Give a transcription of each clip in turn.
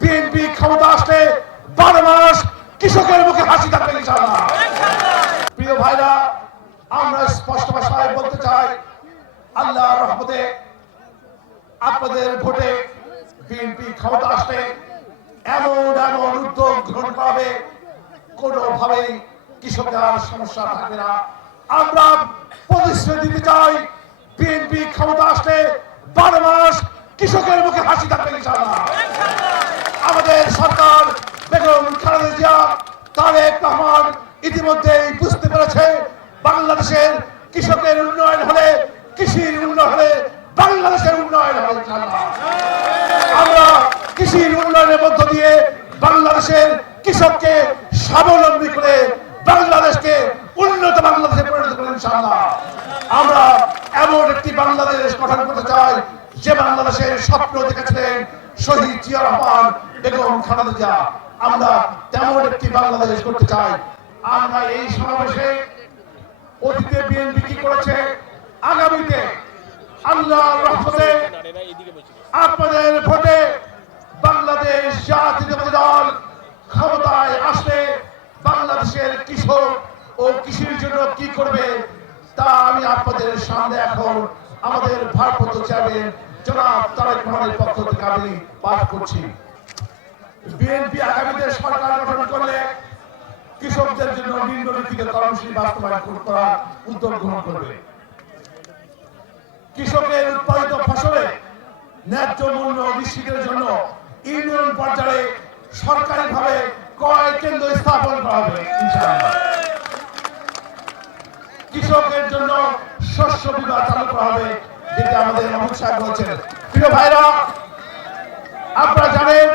BNP ক্ষমতা আসলে বারো মাস কৃষকের মুখে হাসি থাকবে প্রিয় ভাইরা, আমরা স্পষ্ট ভাষায় বলতে চাই আল্লাহ রহমতে আপনাদের ভোটে বিএনপি ক্ষমতা আসলে এমন এমন উদ্যোগ গ্রহণ করা হবে, কোনোভাবেই কৃষকের সমস্যা থাকবে না। আমরা প্রতিশ্রুতি দিতে চাই, বিএনপি ক্ষমতা আসলে বারো মাস কৃষকের মুখে হাসি থাকবে ইনশাআল্লাহ। সরকার, বেগম খালেদা জিয়া, তারেক রহমান ইতিমধ্যেই বুঝতে পেরেছে বাংলাদেশের কৃষকের উন্নয়ন হলে, কৃষির উন্নয়ন হলে বাংলাদেশের উন্নয়ন হবে আমরা কৃষির উন্নয়নের মধ্য দিয়ে বাংলাদেশের কৃষককে স্বাবলম্বী করে বাংলাদেশকে উন্নত বাংলাদেশে পরিণত করে ইনশাআল্লাহ। আমরা এমন একটি বাংলাদেশ গঠন করতে চাই, যে বাংলাদেশের স্বপ্ন দেখেছিলেন শহীদ জিয়া রহমান খালেদা আমরা তেমন একটি বাংলাদেশ করতে চাই। আমরা এই সমাবেশে অতীতে বিএনপি কি করেছে, আগামীতে আল্লাহ রহমতে আপনাদের ভোটে বাংলাদেশ জাতীয়তাবাদী দল ক্ষমতায় আসলে বাংলাদেশের কৃষক ও কৃষির জন্য কি করবে, তা আমি আপনাদের সামনে এখন আমাদের ভারপ্রাপ্ত চেয়ারম্যান জনাব তারেক রহমানের পক্ষ থেকে আমি পাঠ করছি। বিএনপি আগামীতে সরকার গঠন করলে কৃষকদের জন্য নিম্নলিখিত কর্মসূচি বাস্তবায়ন করার উদ্যোগ গ্রহণ করবে। কৃষকের উৎপাদিত ফসলে ন্যায্য মূল্য নিশ্চিতের জন্য ইউনিয়ন পর্যায়ে সরকারিভাবে ক্রয় কেন্দ্র স্থাপন করা হবে কৃষকের জন্য শস্য বিমা চালু করা হবে, যেটা আমাদের অমিত শাহ বলছেন। প্রিয় ভাইরা আপনারা জানেন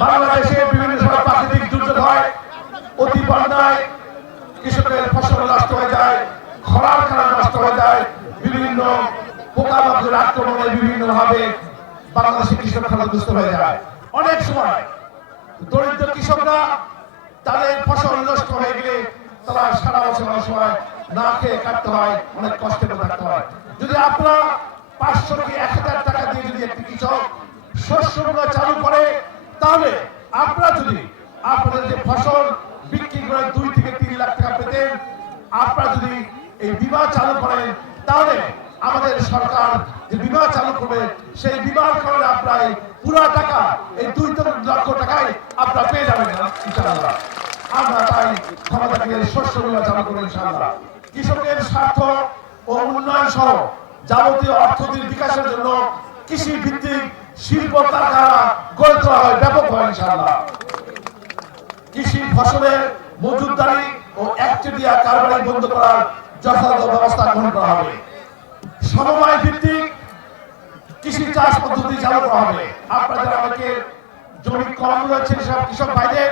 বাংলাদেশে বিভিন্ন সময় প্রাকৃতিক দুর্যোগ হয় অতি বন্যায় কৃষকের ফসল নষ্ট হয়ে যায় খরার কারণে নষ্ট হয়ে যায় বিভিন্ন পোকামাকড়ের আক্রমণে বিভিন্ন ভাবে বাংলাদেশের কৃষক ক্ষতিগ্রস্ত হয়ে যায়। অনেক সময় দরিদ্র কৃষকরা তাদের ফসল নষ্ট হয়ে গেলে তারা সারা বছর সময় না খেয়ে কাটতে হয়, অনেক কষ্টে থাকতে হয়। যদি আপনারা পাঁচশো কি এক হাজার টাকা দিয়ে যদি একটি কৃষক শস্য শস্যগুলো চালু করে, তাহলে আপনারা যদি আপনাদের যে ফসল বিক্রি করে দুই থেকে তিন লাখ টাকা পেতেন, আপনারা যদি এই বিমা চালু করেন, তাহলে আমাদের সরকার যে বিমা চালু করবে, সেই বিমার কারণে আপনারা পুরো টাকা, এই দুই লক্ষ টাকায় আপনারা পেয়ে যাবেন আমরা তাই ক্ষমতা দিয়ে শস্য বিমা চালু করব, ইনশাআল্লাহ। কৃষকের স্বার্থ ও উন্নয়ন সহ যাবতীয় অর্থনীতির বিকাশের জন্য কৃষি ভিত্তিক শিল্প কারখানা গড়ে তোলা হয় ব্যাপকভাবে ইনশাআল্লাহ। কৃষি ফসলের মজুদদারি ও একচেটিয়া কারবারি বন্ধ করার যথাযথ ব্যবস্থা গ্রহণ করা হবে। সমবায় ভিত্তিক কৃষি চাষ পদ্ধতি চালু করা হবে। আপনারা যারা অনেকে জমি কম রয়েছে সব কৃষক ভাইদের,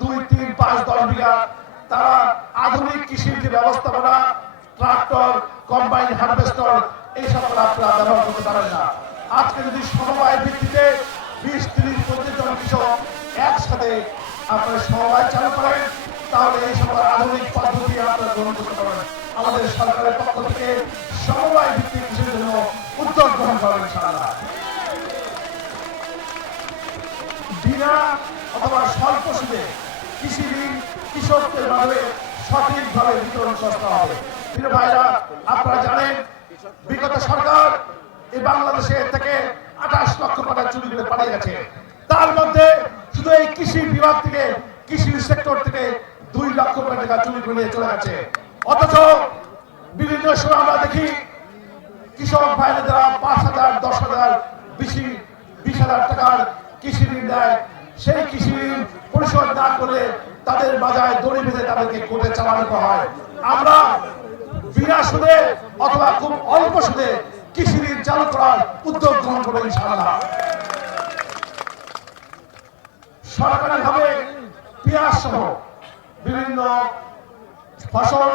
দুই, তিন, পাঁচ, দশ বিঘা, তারা আধুনিক কৃষির যে ব্যবস্থাপনা, ট্রাক্টর, কম্বাইন, হারভেস্টর, এই সকল আপনারা ব্যবহার করতে পারেন না। আজকে যদি সমবায় ভিত্তিতে বিশ, তিরিশ, পঁচিশ জন কৃষক একসাথে আপনারা সমবায় চালু করেন, তাহলে এই সকল আধুনিক পদ্ধতি আপনারা গ্রহণ করতে আমাদের সরকারের পক্ষ থেকে সমবায় ভিত্তিক কৃষির জন্য উদ্যোগ গ্রহণ করবেন ইনশাআল্লাহ। বিনা অথবা স্বল্প সুদে কৃষি ঋণ, কৃষকদের মাঝে সঠিকভাবে বিতরণ করতে হবে। প্রিয় ভাইরা, আপনারা জানেন, বিগত সরকার এই বাংলাদেশের থেকে আঠাশ লক্ষ টাকা চুরি করে পালিয়ে গেছে। তার মধ্যে শুধু এই কৃষি বিভাগ থেকে, কৃষি সেক্টর থেকে দুই লক্ষ টাকা চুরি করে চলে গেছে। অথচ বিভিন্ন সময় আমরা দেখি কৃষক ভাইরা যারা পাঁচ হাজার, দশ হাজার, বেশি, বিশ হাজার টাকার কৃষি ঋণ দেয়। সেই কৃষি ঋণ পরিশোধ না করলে তাদের বাজারে দড়ি বেঁধে তাদেরকে কোর্টে চালানো হয়। আমরা বিনা সুদে অথবা খুব অল্প সুদে কৃষি ঋণ চালু করার উদ্যোগ গ্রহণ করব ইনশাআল্লাহ। সরকারিভাবে পেঁয়াজ সহ বিভিন্ন ফসল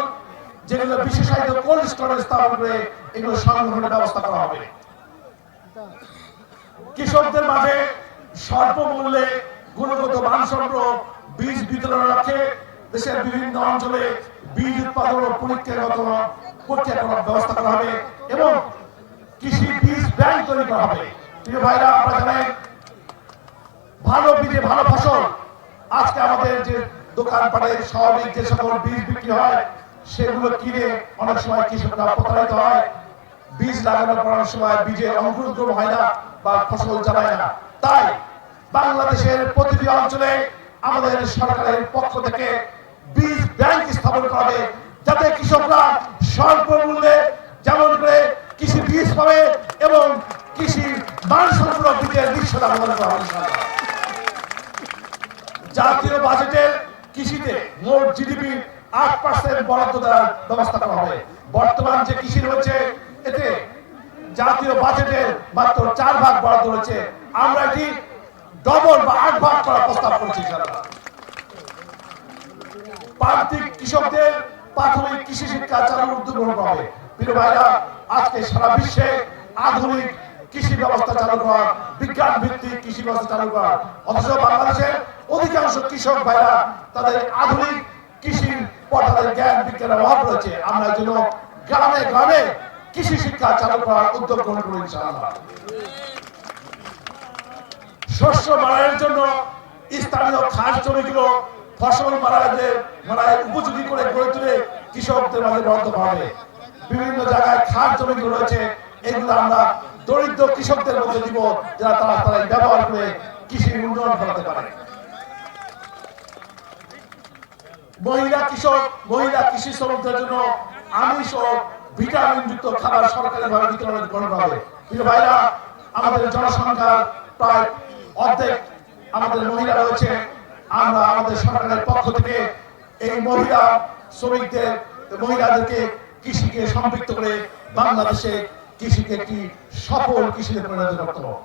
যেগুলো বিশেষায়িত কোল্ড স্টোরেজ স্থাপন করে এগুলো সংগ্রহণের ব্যবস্থা করা হবে। কৃষকদের মাঝে স্বল্প মূল্যে গুণগত মানসম্পন্ন বীজ বিতরণের লক্ষ্যে দেশের বিভিন্ন অঞ্চলে বীজ উৎপাদন ও পরীক্ষার মতো প্রক্রিয়া করার ব্যবস্থা করা হবে এবং কৃষি বীজ ব্যাংক তৈরি করা হবে। প্রিয় ভাইরা, আপনারা জানেন, ভালো ফসল। আজকে আমাদের যে দোকানপাটে স্বাভাবিক যে সকল বীজ বিক্রি হয় সেগুলো কিনে অনেক সময় কৃষকরা প্রতারিত হয়। বীজ লাগানোর পর অনেক সময় বীজের অঙ্কুরোদ্গম হয় না বা ফসল চালায় না। তাই বাংলাদেশের প্রতিটি অঞ্চলে আমাদের সরকারের পক্ষ থেকে বীজ ব্যাংক স্থাপন করা যাতে কৃষকরা স্বল্প মূল্যে যেমন করে কৃষি বীজ পাবে এবং কৃষি মানসম্পন্ন বীজের নিশ্চয়তা প্রদান করা জাতীয় বাজেটের কৃষিতে মোট জিডিপি আট পার্সেন্ট বরাদ্দ দেওয়ার ব্যবস্থা করা হবে। বর্তমান যে কৃষি রয়েছে, এতে জাতীয় বাজেটের মাত্র চার ভাগ বরাদ্দ রয়েছে। আমরা এটি ডবল বা আট ভাগ করার প্রস্তাব করছি প্রান্তিক কৃষকদের প্রাথমিক কৃষি শিক্ষা চালুর উদ্যোগ গ্রহণ করা হবে। প্রিয় আজকে সারা বিশ্বে আধুনিক কৃষি ব্যবস্থা চালু করা বিজ্ঞান ভিত্তিক কৃষি ব্যবস্থা চালু করা। অথচ বাংলাদেশের অধিকাংশ কৃষক ভাইরা তাদের আধুনিক কৃষির পর জ্ঞান বিজ্ঞানের অভাব রয়েছে। আমরা জন্য গ্রামে গ্রামে কৃষি শিক্ষা চালু করার উদ্যোগ গ্রহণ ইনশাআল্লাহ। শস্য মারার জন্য স্থানীয় খাস জমিগুলো ফসল মারাদের মারায় উপযোগী করে গড়ে তুলে কৃষকদের মাঝে বরাদ্দ করা হবে। বিভিন্ন জায়গায় খাস জমিগুলো রয়েছে, এগুলো আমরা দরিদ্র কৃষকদের মধ্যে দিব, যারা তারা তারা ব্যবহার করে কৃষির উন্নয়ন করাতে পারে। মহিলা কৃষক, মহিলা কৃষি শ্রমিকদের জন্য আমিষ ও ভিটামিন যুক্ত খাবার সরকারি ভাবে বিতরণ করা হবে প্রিয় ভাইরা, আমাদের জনসংখ্যার প্রায় অর্ধেক আমাদের মহিলা রয়েছে আমরা আমাদের সরকারের পক্ষ থেকে এই মহিলা শ্রমিকদের, মহিলাদেরকে কৃষিকে সম্পৃক্ত করে বাংলাদেশে কৃষিকে একটি সফল কৃষিতে পরিণত করতে হবে।